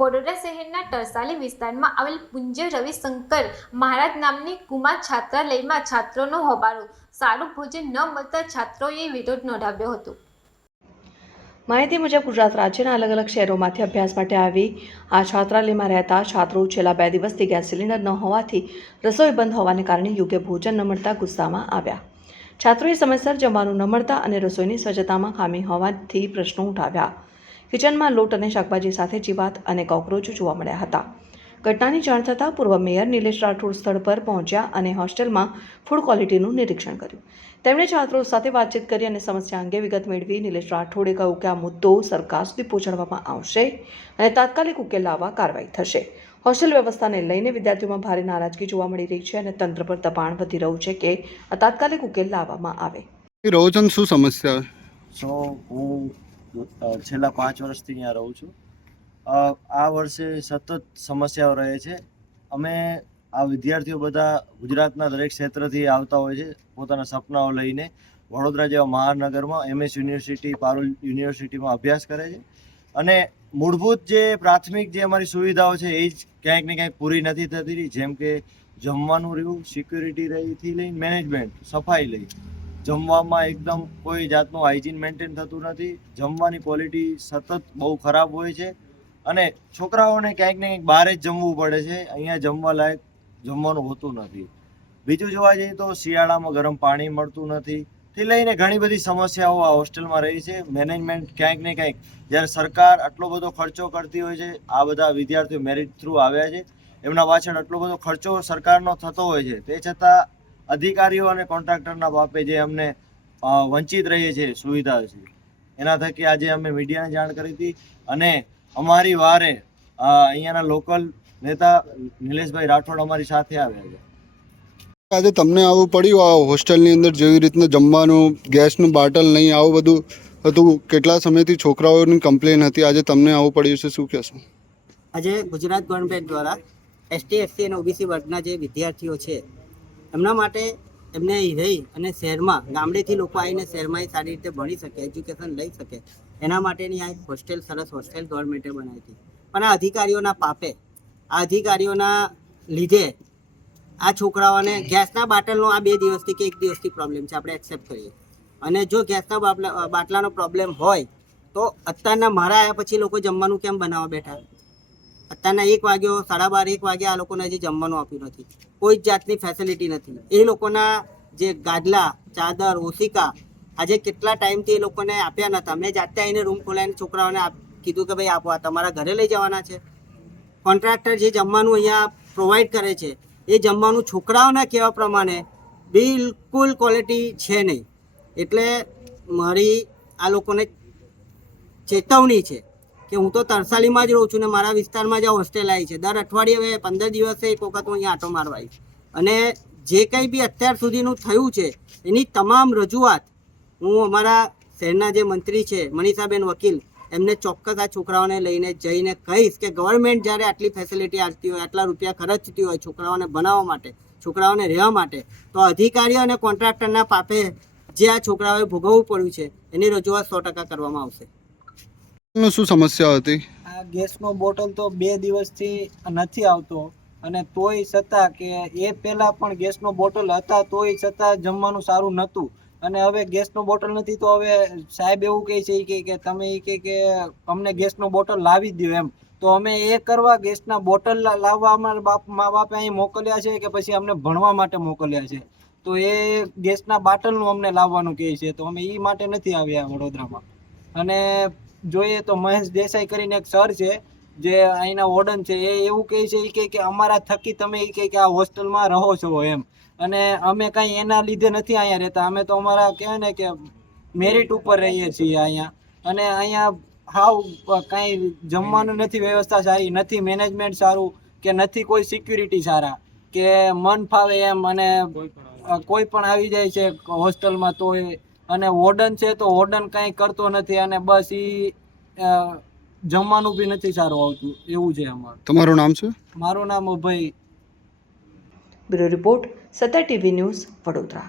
વડોદરા શહેરના ટરસાલી વિસ્તારમાં આવેલ પૂજ્ય રવિશંકર મહારાજ નામની કુમાર છાત્રાલયમાં છાત્રોનો હોબાળો, સારું ભોજન ન મળતા છાત્રોએ વિરોધ નોંધાવ્યો હતો। માહિતી મુજબ ગુજરાત રાજ્યના અલગ અલગ શહેરોમાંથી અભ્યાસ માટે આવી આ છાત્રાલયમાં રહેતા છાત્રો છેલ્લા 2 દિવસથી ગેસ સિલિન્ડર ન હોવાથી રસોઈ બંધ હોવાને કારણે યોગ્ય ભોજન ન મળતા ગુસ્સામાં આવ્યા। છાત્રોએ સમયસર જમવાનું ન મળતા અને રસોઈની સ્વચ્છતામાં ખામી હોવાથી પ્રશ્નો ઉઠાવ્યા। કિચનમાં લોટ અને શાકભાજી સાથે જીવાત અને કોકરોચ જોવા મળ્યા હતા। ઘટનાની જાણ થતાં પૂર્વ મેયર નિલેશ રાઠોડ સ્થળ પર પહોંચ્યા અને હોસ્ટેલમાં ફૂડ ક્વોલિટીનું નિરીક્ષણ કર્યું। તેમણે છાત્રો સાથે વાતચીત કરી અને સમસ્યા અંગે વિગત મેળવી નિલેશ રાઠોડે કહ્યું કે આ મુદ્દો સરકાર સુધી પહોંચાડવામાં આવશે અને તાત્કાલિક ઉકેલ લાવવા કાર્યવાહી થશે। હોસ્ટેલ વ્યવસ્થાને લઈને વિદ્યાર્થીઓમાં ભારે નારાજગી જોવા મળી રહી છે અને તંત્ર પર દબાણ વધી રહ્યું છે કે આ તાત્કાલિક ઉકેલ લાવવામાં આવે। રોજન શું સમસ્યા? હું છેલ્લા 5 વર્ષથી અહીંયા રહું છું। આ વર્ષે સતત સમસ્યાઓ રહે છે। અમે આ વિદ્યાર્થીઓ બધા ગુજરાતના દરેક ક્ષેત્રથી આવતા હોય છે પોતાના સપનાઓ લઈને। વડોદરા જેવા મહાનગરમાં MS યુનિવર્સિટી, પારુલ યુનિવર્સિટીમાં અભ્યાસ કરે છે અને મૂળભૂત જે પ્રાથમિક જે અમારી સુવિધાઓ છે એ જ ક્યાંક ને ક્યાંક પૂરી નથી થતી, જેમ કે જમવાનું રહ્યું, સિક્યુરિટી રહીથી લઈને મેનેજમેન્ટ, સફાઈ લઈ જમવામાં એકદમ કોઈ જાતનું હાઇજીન મેન્ટેન થતું નથી। જમવાની ક્વોલિટી સતત બહુ ખરાબ હોય છે અને છોકરાઓને ક્યાંક ને ક્યાંક બહાર જ જમવું પડે છે, અહીંયા જમવા લાયક જમવાનું હોતું નથી। બીજું જોવા જઈએ તો શિયાળામાં ગરમ પાણી મળતું નથી થી લઈને ઘણી બધી સમસ્યાઓ આ હોસ્ટેલમાં રહી છે। મેનેજમેન્ટ ક્યાંક ને ક્યાંક જ્યારે સરકાર આટલો બધો ખર્ચો કરતી હોય છે, આ બધા વિદ્યાર્થીઓ મેરિટ થ્રુ આવ્યા છે, એમના પાછળ આટલો બધો ખર્ચો સરકારનો થતો હોય છે, તે છતાં અધિકારીઓ અને કોન્ટ્રાક્ટરના બાપે જે અમને વંચિત રહીએ છીએ સુવિધા છે, એના થકી આજે અમે મીડિયાને જાણ કરી હતી અને અમારી વારે અહીંયાના લોકલ નેતા નિલેશભાઈ રાઠોડ અમારી સાથે આવ્યા છે। આજે તમને આવું પડ્યું આ હોસ્ટેલની અંદર જેવી રીતના જમવાનું, ગેસનું બાટલ નહીં, આવું બધું હતું, કેટલા સમયથી છોકરાઓની કમ્પ્લેન હતી, આજે તમને આવું પડ્યું છે, શું કહેશો? આજે ગુજરાત ગવર્મેન્ટ દ્વારા ST, SC અને OBC વર્ગના જે વિદ્યાર્થીઓ છે એમના માટે એમને રહી અને શહેરમાં ગામડેથી લોકો આવીને શહેરમાં સારી રીતે ભણી શકે, એજ્યુકેશન લઈ શકે, એના માટેની આ હોસ્ટેલ, સરસ હોસ્ટેલ ગવર્મેન્ટે બનાવી હતી। પણ આ અધિકારીઓના પાપે, આ અધિકારીઓના લીધે આ છોકરાઓને ગેસના બાટલનો આ 2 દિવસથી કે 1 દિવસથી પ્રોબ્લેમ છે, આપણે એક્સેપ્ટ કરીએ। અને જો ગેસના બાટલાનો પ્રોબ્લેમ હોય તો અત્યારના મારા આવ્યા પછી લોકો જમવાનું કેમ બનાવવા બેઠા? અત્યારના 1 વાગ્યો, 12:30, 1 વાગ્યા આ લોકોને હજી જમવાનું આપ્યું નથી, કોઈ જ જાતની ફેસિલિટી નથી। એ લોકોના જે ગાદલા, ચાદર, ઓશિકા આજે કેટલા ટાઈમથી એ લોકોને આપ્યા નહોતા। મેં જાતે આવીને રૂમ ખોલાવીને છોકરાઓને કીધું કે ભાઈ આપો, આ તમારા ઘરે લઈ જવાના છે। કોન્ટ્રાક્ટર જે જમવાનું અહીંયા પ્રોવાઈડ કરે છે એ જમવાનું છોકરાઓના કહેવા પ્રમાણે બિલકુલ ક્વોલિટી છે નહીં। એટલે મારી આ લોકોને ચેતવણી છે કે હું તો તરસાલીમાં જ રહું છું ને મારા વિસ્તારમાં જ હોસ્ટેલ આવી છે, દર અઠવાડિયે 15 દિવસે એક વખત હું અહીંયા આંટો મારવા આવીશ અને જે કંઈ બી અત્યાર સુધીનું થયું છે એની તમામ રજૂઆત હું અમારા શહેરના જે મંત્રી છે મનીષાબેન વકીલ, એમને ચોક્કસ આ છોકરાઓને લઈને જઈને કહીશ કે ગવર્મેન્ટ જ્યારે આટલી ફેસિલિટી આપતી હોય, આટલા રૂપિયા ખર્ચતી હોય છોકરાઓને બનાવવા માટે, છોકરાઓને રહેવા માટે, તો અધિકારીઓ અને કોન્ટ્રાક્ટરના પાપે જે આ છોકરાઓએ ભોગવવું પડ્યું છે એની રજૂઆત 100% કરવામાં આવશે। શું સમસ્યા હતી? આ ગેસનો બોટલ તો 2 દિવસથી નથી આવતો અને તોય છતાં કે એ પહેલાં પણ ગેસનો બોટલ હતા તોય છતાં જમવાનું સારું નહોતું અને હવે ગેસનો બોટલ નથી તો હવે સાહેબ એવું કહે છે કે તમે કે અમને ગેસનો બોટલ લાવી જ દો એમ। તો અમે એ કરવા ગેસના બોટલ લાવવા અમારા મા બાપે અહીં મોકલ્યા છે કે પછી અમને ભણવા માટે મોકલ્યા છે? તો એ ગેસના બાટલનું અમને લાવવાનું કહે છે, તો અમે એ માટે નથી આવ્યા વડોદરામાં। અને જોઈએ તો મહેશ દેસાઈ કરીને એક સર છે જે અહીંના વોર્ડન છે, એ એવું કહે છે કે અમારા થકી તમે એ કે આ હોસ્ટેલમાં રહો છો એમ, અને અમે કાંઈ એના લીધે નથી અહીંયા રહેતા, અમે તો અમારા કહેવાય ને કે મેરિટ ઉપર રહીએ છીએ અહીંયા। અને અહીંયા હાવ કાંઈ જમવાનું નથી, વ્યવસ્થા સારી નથી, મેનેજમેન્ટ સારું કે નથી, કોઈ સિક્યુરિટી સારા કે મન ફાવે એમ, અને કોઈ પણ આવી જાય છે હોસ્ટેલમાં તો અને વોર્ડન છે તો વોર્ડન કાંઈ કરતો નથી અને બસ એ જમવાનું બી નથી સારું આવતું, એવું છે અમારું। તમારું નામ શું? મારું નામ અભય। બ્યુરો રિપોર્ટ, સત્ય TV ન્યૂઝ, વડોદરા।